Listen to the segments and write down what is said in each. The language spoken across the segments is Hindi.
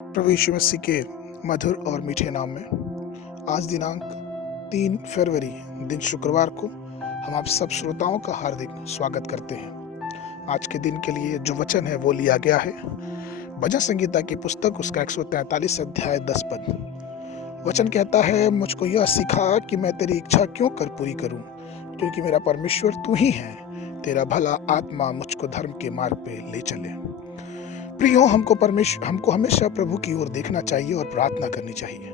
प्रभु यीशु मसीह के मधुर और मीठे नाम में आज दिनांक 3 फरवरी दिन शुक्रवार को हम आप सब श्रोताओं का हार्दिक स्वागत करते हैं। आज के दिन के लिए जो वचन है वो लिया गया है भजन संगीता की पुस्तक उसका 143 अध्याय 10 पद। वचन कहता है, मुझको यह सिखा कि मैं तेरी इच्छा क्यों कर पूरी करूं, क्योंकि मेरा परमेश्वर तू ही है। तेरा भला आत्मा मुझको धर्म के मार्ग पे ले चले। प्रियो, हमको हमेशा प्रभु की ओर देखना चाहिए और प्रार्थना करनी चाहिए।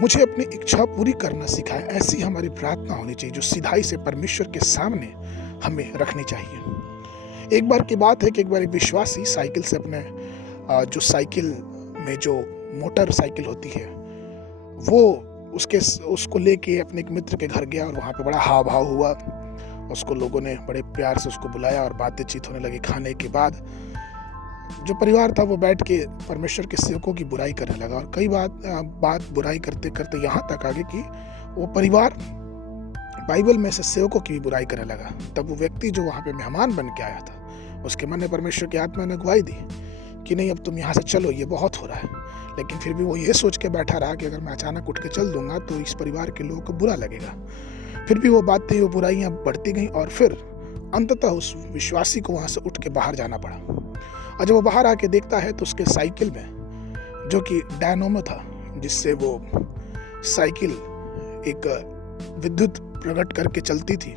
मुझे अपनी इच्छा पूरी करना सिखाए, ऐसी हमारी प्रार्थना होनी चाहिए जो सीधाई से परमेश्वर के सामने हमें रखनी चाहिए। एक बार की बात है कि एक बार एक विश्वासी साइकिल से अपने जो साइकिल में जो मोटर साइकिल होती है वो उसको लेके अपने एक मित्र के घर गया और वहाँ पे बड़ा हाव भाव हुआ। उसको लोगों ने बड़े प्यार से उसको बुलाया और बातचीत होने लगी। खाने के बाद जो परिवार था वो बैठ के परमेश्वर के सेवकों की बुराई करने लगा और कई बात बुराई करते करते यहाँ तक आगे कि वो परिवार बाइबल में से सेवकों की भी बुराई करने लगा। तब वो व्यक्ति जो वहाँ पे मेहमान बन के आया था, उसके मन में परमेश्वर की आत्मा ने गवाही दी कि नहीं, अब तुम यहाँ से चलो, ये बहुत हो रहा है। लेकिन फिर भी वो ये सोच के बैठा रहा कि अगर मैं अचानक उठ के चल दूंगा तो इस परिवार के लोगों को बुरा लगेगा। फिर भी वो बुराइयां बढ़ती गईं और फिर अंततः उस विश्वासी को वहां से उठ के बाहर जाना पड़ा। और जब वो बाहर आके देखता है तो उसके साइकिल में, जो कि डायनोमो था, जिससे वो साइकिल एक विद्युत प्रकट करके चलती थी,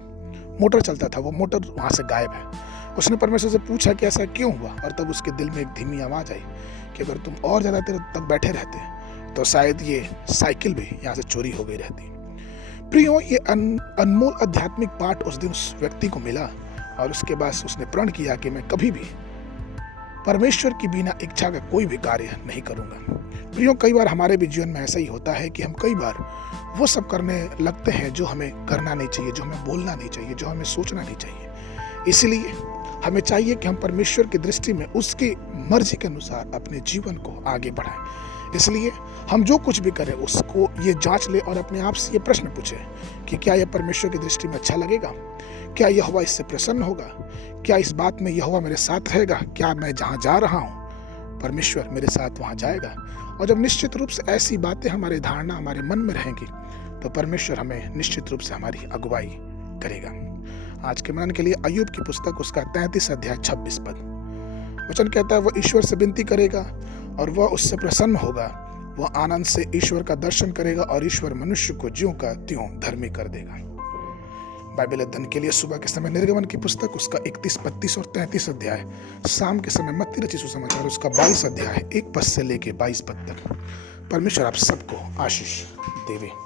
मोटर चलता था, वो मोटर वहां से गायब है। उसने परमेश्वर से पूछा कि ऐसा क्यों हुआ, और तब उसके दिल में एक धीमी आवाज आई कि अगर तुम और ज्यादा देर तक बैठे रहते तो शायद ये साइकिल भी यहाँ से चोरी हो गई रहती। प्रियो, ये अनमोल आध्यात्मिक पाठ उस दिन उस व्यक्ति को मिला और उसके बाद उसने प्रण किया कि मैं कभी भी परमेश्वर की बिना इच्छा का कोई भी कार्य नहीं करूंगा। प्रियो, कई बार हमारे भी जीवन में ऐसा ही होता है कि हम कई बार वो सब करने लगते हैं जो हमें करना नहीं चाहिए, जो हमें बोलना नहीं चाहिए, जो हमें सोचना नहीं चाहिए। इसलिए हमें चाहिए कि हम परमेश्वर की दृष्टि में उसकी मर्जी के अनुसार अपने जीवन को आगे बढ़ाएं। इसलिए हम जो कुछ भी करें उसको ये जांच ले और अपने आप से ये प्रश्न पूछे कि क्या यह परमेश्वर की दृष्टि में अच्छा लगेगा, क्या यहोवा इससे प्रसन्न होगा, क्या इस बात में यहोवा मेरे साथ रहेगा, क्या मैं जहाँ जा रहा हूँ परमेश्वर मेरे साथ वहाँ जाएगा। और जब निश्चित रूप से ऐसी बातें हमारी धारणा हमारे मन में रहेंगी तो परमेश्वर हमें निश्चित रूप से हमारी अगुवाई करेगा। आज के मनन के लिए अय्यूब की पुस्तक उसका 33 अध्याय 26 पद। वचन कहता है, वह ईश्वर से विनती करेगा और वह उससे प्रसन्न होगा। वह आनंद से ईश्वर का दर्शन करेगा और ईश्वर मनुष्य को ज्यों का त्यों धर्मी कर देगा। बाइबल अध्ययन के लिए सुबह के समय निर्गमन की पुस्तक उसका 31, 32 और 33 अध्याय, शाम के समय मत्ती रचित सुसमाचार उसका 22 अध्याय 1 पद से लेके 22 पद तक। परमेश्वर आप सबको आशीष देवे।